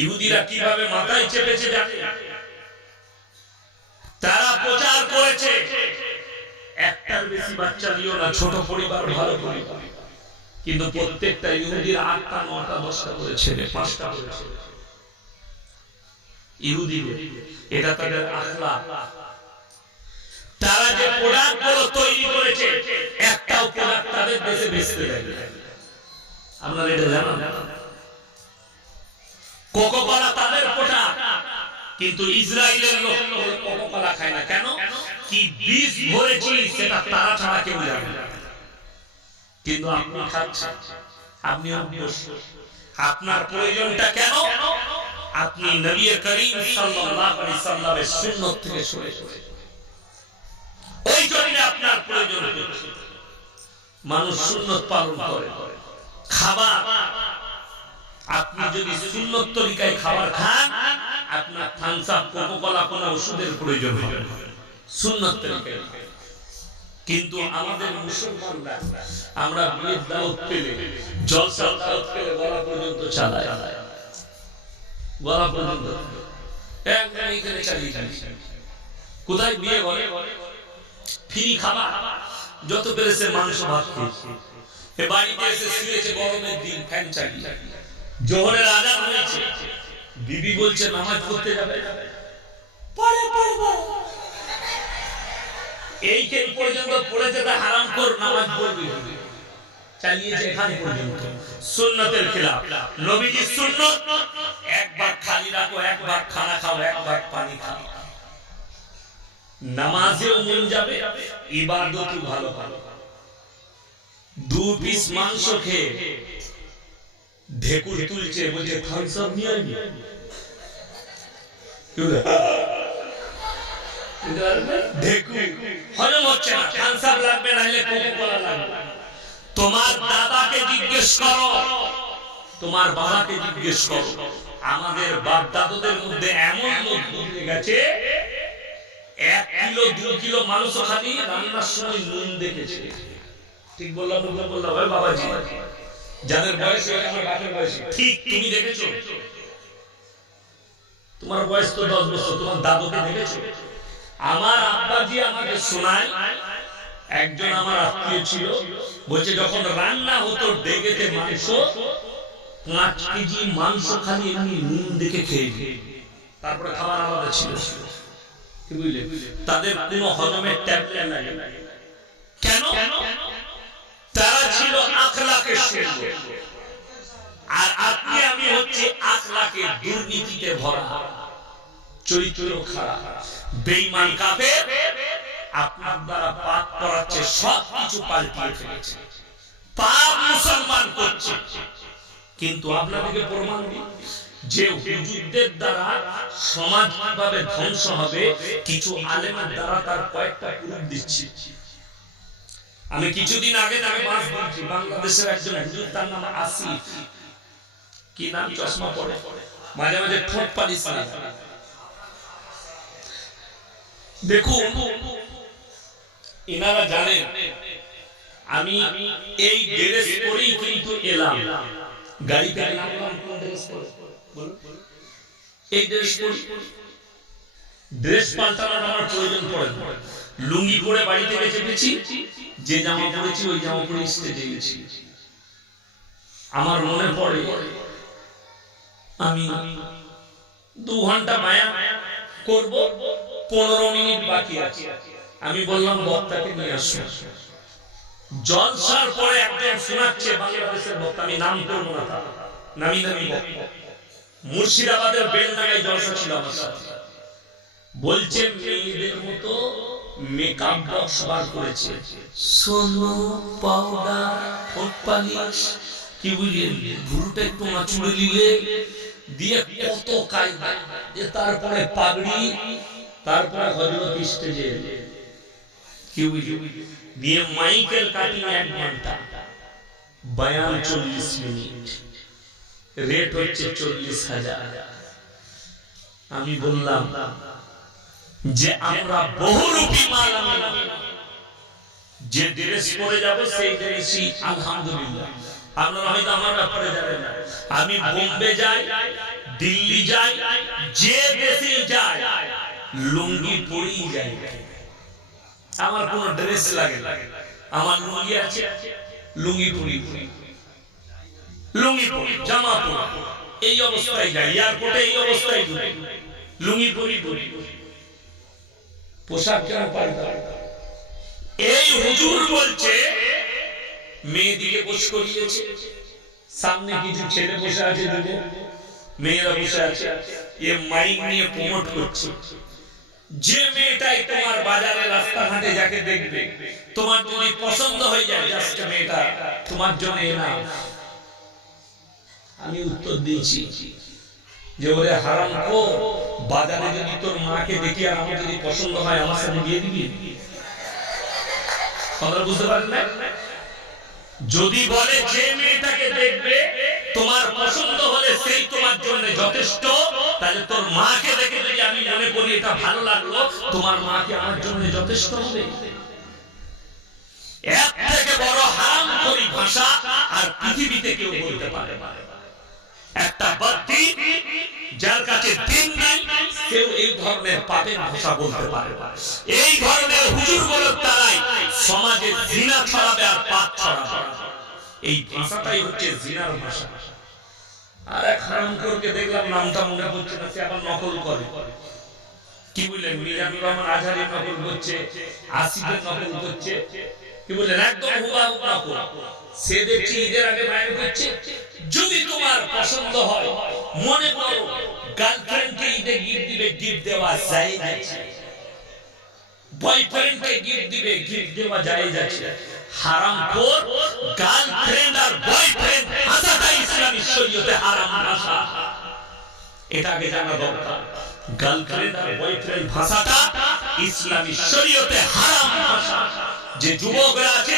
ইহুদিরা কিভাবে মাথায় চেপেছে জানে? তারা প্রচার করেছে একটার বেশি বাচ্চা দিও না, ছোট পরিবার ভালো পরিবার। কিন্তু প্রত্যেকটা ইহুদির 8টা 9টা 10টা করে ছেলে, 5টা করে ছেলে। ইহুদিদের এটা তাদের আখলাক। তারা যে প্রোডাক্ট গুলো তৈরি করেছে একটাও প্রোডাক্ট তাদের দেশে বেচতে দেয় না। আপনারা এটা জানেন? কোকোকোলা তাদের প্রোডাক্ট, কিন্তু ইসরায়েলের লোক কোকোকোলা খায় না। কেন? কি বীজ ভরেছি সেটা তারা ছাড়া কেউ জানে না। কিন্তু আপনি খাচ্ছেন, আপনি আপনার প্রয়োজনটা কেন? আপনি নবী করিম সাল্লাল্লাহু আলাইহি সাল্লামের সুন্নাত থেকে সরে সরে ওই জন্য আপনার প্রয়োজন হচ্ছে। মানুষ সুন্নাত পালন করে খাবার। আপনি যদি সুন্নাত তরিকায় খাবার খান, আপনার থামস আপ কোকোকোলা কোন ওষুধের প্রয়োজন হবে না, সুন্নাত তরিকায়। কিন্তু আমাদের মুসলমানরা আমরা বিয়ের দাওয়াত পেলে, জলসার দাওয়াত পেলে গলা পর্যন্ত চালায়, গলা পর্যন্ত একদম এইখানে চালিয়ে যাচ্ছে। কোথায় বিয়ে করে? ফ্রি খাবার, যত পেরেছে মাংস ভাত খেয়েছে, এ বাড়িতে এসে শুয়েছে গরমের দিন ফ্যান চালিয়ে। জোহরের আযান হয়েছে, বিবি বলছে নামাজ পড়তে যাবে, পড়ে পড়বো। এইখান পর্যন্ত পড়েছে তা হারাম কর, নামাজ পড়বি চালিয়েছে এখানে পর্যন্ত। সুন্নতের খেলাফ। নবীজির সুন্নত একবার খালি রাখো, একবার খানা খাও, একবার পানি খাও। নামাজেও মন যাবে, ইবাদতও ভালো ভালো। 2 পিস মাংস খেয়ে ঢেকুর তুলছে, বলছে থামস আপ নিয়ে আইবি। ঢেকুর হজম হচ্ছে না, থামস আপ লাগবে, নাহলে কোকোকোলা লাগবে। তোমার দাদাকে জিজ্ঞেস করো, তোমার বাবাকে জিজ্ঞেস করো। আমাদের বাপ দাদুদের মধ্যে এমন লোক বদলে গেছে, 1 কিলো 2 কিলো মাংস খালি রান্নার সময় নুন দেখেছে। ঠিক বললাম? বললাম ভাই বাবাজি, যাদের বয়স আমার বাপের বয়স ঠিক, তুমি দেখেছো? তোমার বয়স তো 10 বছর, তোমার দাদুকে দেখেছো? আমার আব্বাজি আমাকে শোনায়, একজন আমার আত্মীয় ছিল, বলছে যখন রান্না হতো ডেগেতে মাংস, 5 কেজি মাংস খালি এমনি নুন দেখে খেয়ে, তারপরে খাবার আলাদা ছিল। কি বুঝলে? তাদের কোনো হজমের ট্যাবলেট নাই। কেন? তারা ছিল আখলাকের শূন্য, আর আপনি আমি হচ্ছে আখলাকের দুর্নীতিতে ভরা, চরিত্র খারাপ, বেঈমান কাফের। আপনার দ্বারা পাপ করাচ্ছে, সব কিছু পাল্টিয়ে ফেলেছে, পাপ মুসলমান করছে। কিন্তু আপনাদেরকে প্রমাণ দিই যে হুজুরদের দ্বারা সমাজ কিভাবে ধ্বংস হবে, কিছু আলেমের দ্বারা তার কয়েকটা প্রুফ দিচ্ছি। আমি কিছুদিন আগে তাকে মাস বলছি, বাংলাদেশের একজন হুজুর, তার নাম আসিফ। কি নাম? চশমা পরে, মাঝে মাঝে ঠোঁট পালিশ করে। দেখুন, এনারা জানেন আমি এই ড্রেস পরেই কিন্তু এলাম, গাড়িতে নামলাম কোন ড্রেস পরে? এই ড্রেস পরে। ড্রেস পাল্টানোর আমার প্রয়োজন পড়ে না। লুঙ্গি পরে বাড়ি থেকে চেপেছি, যে জামা পরেছি ওই জামা পরে স্টেজে গেছি। আমার মনে পড়ে আমি 2 ঘন্টা বায়ান করব, 15 মিনিট বাকি আছে। আমি বললাম বক্তাকে নিয়ে আসো। জলসার পরে একজন শোনাচ্ছে, বাংলাদেশের বক্তা, আমি নাম করব না, নামি নামি বক্তা, মুর্শিদাবাদের বেলডাঙ্গায় জলসা ছিল আমার সাথে। বলছে মেয়েদের মতো মেকআপ বক্স বার করেছে, সোনো, পাউডার, ঠোঁট পালিশ, কি বুঝলেন, ভুরুটা একটু মাছুড়ে নিলে দিয়ে কত কায়দা, তারপরে পাগড়ি, তারপরে হযরত স্টেজে, কি বুঝলেন, দিয়ে মাইকেল কাটিং 1 ঘন্টা, বয়ান 40 মিনিট, রেট হচ্ছে 40,000। আমি বললাম যে আমরা বহুরূপী মাল, আমি যে ড্রেস পরে যাব সেই ড্রেসই আলহামদুলিল্লাহ। আপনারা হয়তো আমার ব্যাপারে জানেন না, আমি বোম্বে যাই, দিল্লি যায়, যে দেশে যায় লুঙ্গি পরেই যায়। আমার কোন ড্রেস লাগে না, আমার লুঙ্গি আছে, লুঙ্গি পরি, লুঙ্গি পরি, জামা পরি, এই অবস্থায় যাই। এয়ারপোর্টে এই অবস্থায় লুঙ্গি পরি, পোশাক কেন পাল্টায়? এই হুজুর বলছে মেয়েদিকে বস করিয়েছে, সামনে কিছু ছেলে বসে আছে, মেয়েরা বসে আছে, এ মাইক নিয়ে প্রমোট করছে। যে মেয়েটাই তোমার বাজারে রাস্তাঘাটে যাকে দেখবে, তোমার যদি পছন্দ হয়ে যায়, জাস্ট মেয়েটা তোমার জন্য না। আমি উত্তর দিয়েছি যে ওরে হারামখোর, বাজারে যদি তোর মাকে দেখি আর আমার যদি পছন্দ হয়, আমার সাথে বিয়ে দিবি? কথা বুঝতে পারেন না? যদি বলে যে মেয়েটাকে দেখবে তোমার পছন্দ হলে সেই তোমার জন্য যথেষ্ট, তাহলে তোর মাকে দেখে যদি আমি মনে করি এটা ভালো লাগলো, তোমার মাকে আমার জন্য যথেষ্ট হবে? এর থেকে বড় হারামখোরি ভাষা আর পৃথিবীতে কেউ বলতে পারে না। একটা বাদী যার কাছে দিন নাই, কেউ এই ধরনের পাপের ভাষা বলতে পারে না। এই ধরনের হুজুর বলে তারাই সমাজে জিনা ছড়াবে আর পাপ ছড়াবে। এই ভাষাটাই হচ্ছে জিনার ভাষা। আর এক হারামখোরকে দেখলাম, নামটা মনে পড়ছে না, সে আবার নকল করে। কি বললেন? মিজানুর রহমান আজহারি নকল করছে, আসিফের নকল করছে, কি বললেন? একদম হুবহু নকল। সে দেখছি ঈদের আগে বাইরে করছে। যদি তোমার পছন্দ হয়, মনে করো গার্লফ্রেন্ডকে ঈদে গিফট দিবে, গিফট দেওয়া জায়েজ আছে। বয়ফ্রেন্ডকে গিফট দিবে, গিফট দেওয়া জায়েজ আছে। হারামখোর গার্লফ্রেন্ড আর বয়ফ্রেন্ড ভাষাটা ইসলামী শরীয়তে হারাম ভাষা, এটা আগে জানা দরকার। গার্লফ্রেন্ড আর বয়ফ্রেন্ড ভাষাটা ইসলামী শরীয়তে হারাম ভাষা। যে যুবকরা আছে,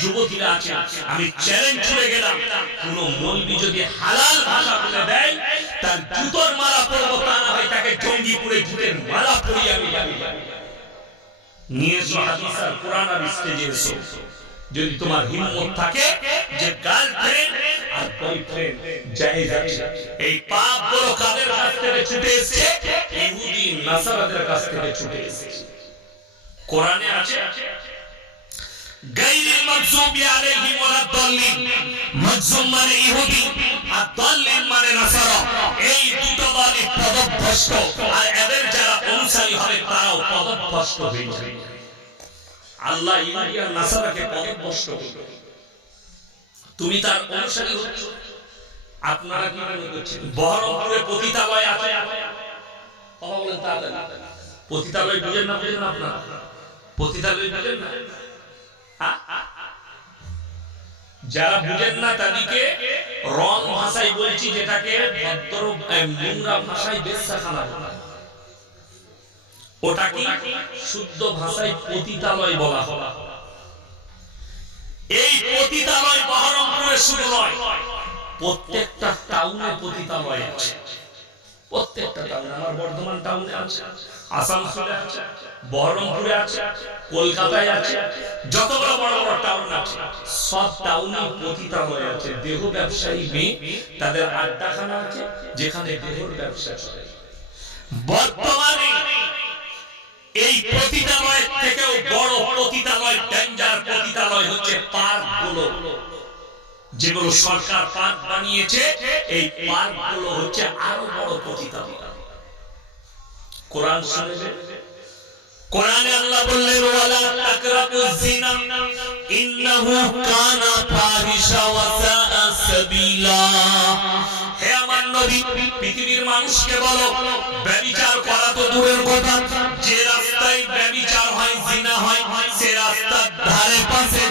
যুবতীরা আছে, আমি চ্যালেঞ্জ ছুড়ে গেলাম, কোন মৌলবি যদি হালাল ভাষা বলে দেয়, তার জুতোর মালা পরবো, তা না হয় তাকে জঙ্গিপুরে জুতের মালা পরিয়ে আমি জানি। নিয়ে এসো হাদিস আর কোরআন আর স্টেজে এসো। যদি তোমার হিম্মত থাকে যে গার্লফ্রেন্ড আর বয়ফ্রেন্ড জায়েজ আছে, এই পাপগুলো কাদের কাছ থেকে ছুটে এসেছে? ইহুদি নাসারাদের কাছ থেকে ছুটে এসেছে। কোরআনে আছে গায়রিল মাগযুবি আলাইহিম ওয়ালাদ-দাল্লিন। মাগযুব মানে ইহুদি আর দাল্লিন মানে নাসারা। এই দুটো দলই পদভ্রষ্ট, আর এদের যারা অনুসারী হবে তারাও পদভ্রষ্ট হয়ে যাবে। আল্লাহ ইহুদি আর নাসারাকে পদভ্রষ্ট করবে, তুমি তার অনুসারী হচ্ছ। আপনারা কি মনে করছেন বহরমপুরে পতিতালয় আছে? কথা বলেন তাড়াতাড়ি। পতিতালয় বুঝেন না? বুঝেন না আপনারা? পতিতালয় বুঝেন না? যারা বুঝেন না তাদেরকে রং ভাষায় বলছি, যেটাকে ভদ্র নোংরা ভাষায় বেশ্যাখানা বলা হয়, ওটাকে শুদ্ধ ভাষায় পতিতালয় বলা হয়। এই পতিতালয় বহরমপুরে শুরু নয়, প্রত্যেকটা টাউনে পতিতালয় আছে। প্রত্যেকটা টাউনে, আমার বর্ধমান টাউনে আছে, আসানসোলে আছে, বহরমপুরে আছে, কলকাতায় আছে, যত বড় বড় টাউন আছে সব টাউনে পতিতালয় আছে। দেহ ব্যবসায়ী মেয়ে, তাদের আড্ডাখানা আছে যেখানে দেহের ব্যবসা চলে। বর্তমানে এই পতিতালয়ের থেকেও বড় পতিতালয়, ডেঞ্জার পতিতালয় হচ্ছে পার্কগুলো, যেগুলো সরকার পার্ক বানিয়েছে। এই পার্কগুলো হচ্ছে আরো বড় পতিতালয়। কোরআন শুনবে, কোরআনে আল্লাহ বললেন ওয়ালা তাকরাবুজ জিনা ইন্নাহু কানা ফাহিশা ওয়া সাআ সাবিলা। হে আমার নবী, পৃথিবীর মানুষকে বলো ব্যভিচার করা তো দূরের কথা, যে রাস্তায় ব্যভিচার হয়, জিনা হয়, সে রাস্তার ধারে পাশে